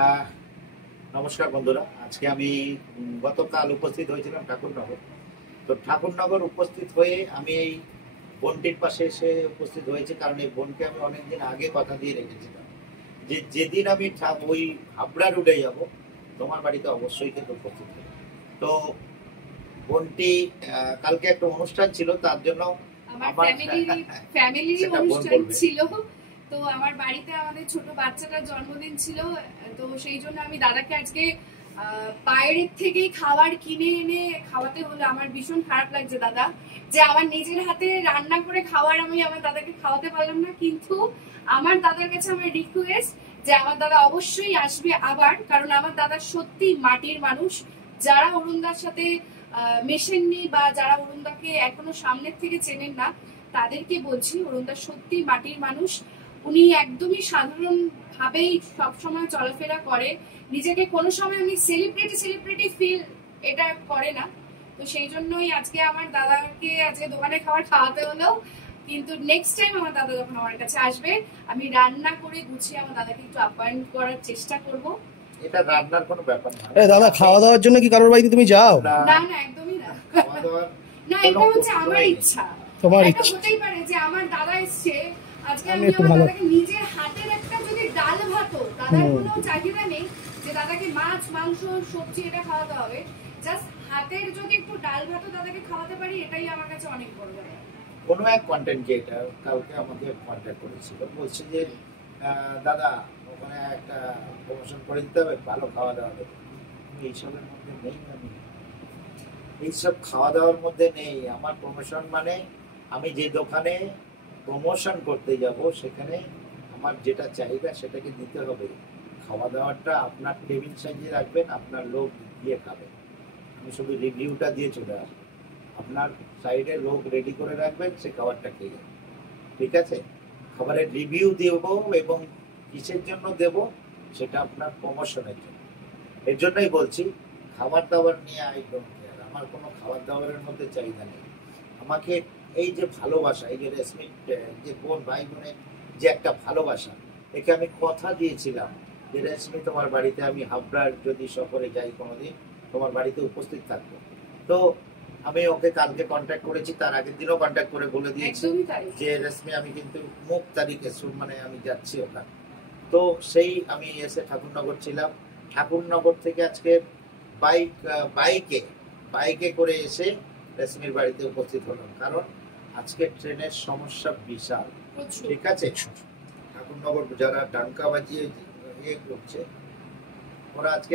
আহ, নমস্কার বন্ধুরা। আজকে আমি গতকাল উপস্থিত হয়েছিলাম ঠাকুরনগর। তো ঠাকুরনগর উপস্থিত হয়ে আমি এই বোনটির পাশে এসে উপস্থিত হয়েছি, কারণ এই বোনকে আমি অনেকদিন আগে কথা দিয়ে রেখেছিলাম যে যেদিন আমি ওই হাবড়া রুটে যাব তোমার বাড়িতে অবশ্যই কিন্তু উপস্থিত হবে। তো বোনটি কালকে একটা অনুষ্ঠান ছিল, তার জন্য আমার আমার ফ্যামিলি সেটা বোন অনুষ্ঠান বলবে। ছিল। তো আমার বাড়িতে আমাদের ছোট বাচ্চাটার জন্মদিন ছিল। তো সেই জন্য আমি দাদাকে আজকে বাইরের থেকেই খাবার কিনে এনে খাওয়াতে হলো। আমার ভীষণ খারাপ লাগছে দাদা, যে আমার নিজের হাতে রান্না করে খাবার আমি আমার দাদাকে খাওয়াতে পারলাম না। কিন্তু আমার দাদার কাছে আমার রিকোয়েস্ট যে আমার দাদা অবশ্যই আসবে আবার, কারণ আমার দাদা সত্যি মাটির মানুষ। যারা অরুণদার সাথে মেশেননি বা যারা অরুণদাকে এখনো সামনের থেকে চেনেন না, তাদেরকে বলছি অরুণদা সত্যি মাটির মানুষ। উনি একদমই সাধারণ ভাবেই সবসময় চলাফেরা করে, নিজেকে কোনো সময় উনি সেলিব্রিটি ফিল এটা করে না। তো সেই জন্যই আজকে আমার দাদাকে আজকে দোকানে খাবার খাওয়াতে হলো। কিন্তু নেক্সট টাইম আমার দাদা যখন আমার কাছে আসবে, আমি রান্না করে গুছিয়ে আমার দাদাকে একটু আপ্যায়ন করার চেষ্টা করব। এটা রান্নার কোনো ব্যাপার না। দাদা, খাওয়া দাওয়ার জন্য কি কারোর বাড়িতে তুমি যাও? না না, একদমই না। খাওয়া দাওয়ার না, এটা হচ্ছে আমার ইচ্ছা। তোমার এটা ইচ্ছা। হতেই পারে যে আমার দাদা এসছে আজকে, আমি আমি একটু আমার ভালো। দাদাকে নিজের হাতের একটা যদি ডাল ভাত, দাদার কোনো চাহিদা নেই যে দাদাকে মাছ মাংস সবজি এটা খাওয়াতে হবে, জাস্ট হাতের যদি একটু ডাল ভাতও দাদাকে খাওয়াতে পারি, এটাই আমার কাছে অনেক বড় ব্যাপার। কোনো এক কন্টেন্ট ক্রিয়েটার কালকে আমাকে কন্ট্যাক্ট করেছিল, বলছে যে দাদা ওখানে একটা প্রমোশন করে দিতে হবে, ভালো খাওয়া দাওয়া দেবে। আমি এইসবের মধ্যে নেই। আমি এইসব খাওয়া দাওয়ার মধ্যে নেই। আমার প্রমোশন মানে আমি যে দোকানে প্রমোশন করতে যাব সেখানে আমার যেটা চাহিদা সেটাকে দিতে হবে। খাওয়া দাওয়াটা আপনার টেবিল সাজিয়ে রাখবেন, আপনার লোক দিয়ে খাবে। আমি শুধু রিভিউটা দিয়ে চলে আসবো, আপনার সাইডে লোক রেডি করে রাখবেন, সে খাবারটা খেয়ে যাবে। ঠিক আছে? খাবারের রিভিউ দেব, এবং কিসের জন্য দেব সেটা আপনার প্রমোশনের জন্য। এর জন্যই বলছি খাবার দাবার নিয়ে আই ডোন্ট কেয়ার। আমার কোনো খাবার দাবারের মধ্যে চাহিদা নেই। আমাকে এই যে ভালোবাসা, এই যে রেসপেক্ট, যে বোন ভাই বোনের যে একটা ভালোবাসা, একে আমি কথা দিয়েছিলাম যে রেশমি তোমার বাড়িতে আমি হাবড়ার যদি সফরে যাই কোনোদিন তোমার বাড়িতে উপস্থিত থাকবো। তো আমি ওকে কালকে কন্ট্যাক্ট করেছি, তার আগের দিনও কন্ট্যাক্ট করে বলে দিয়েছি একদমই তাই। যে রেশমি আমি কিন্তু মুখ তারিখে মানে আমি যাচ্ছি ওখানে। তো সেই আমি এসে ঠাকুরনগর ছিলাম, ঠাকুরনগর থেকে আজকে বাইকে বাইকে করে এসে রেশমির বাড়িতে উপস্থিত হলাম, কারণ আজকে ট্রেনের সমস্যা বিশাল। প্রচুর। ঠিক আছে? ঠাকুরনগর যারা ডাঙ্কা বাজিয়ে ইয়ে করছে, ওরা আজকে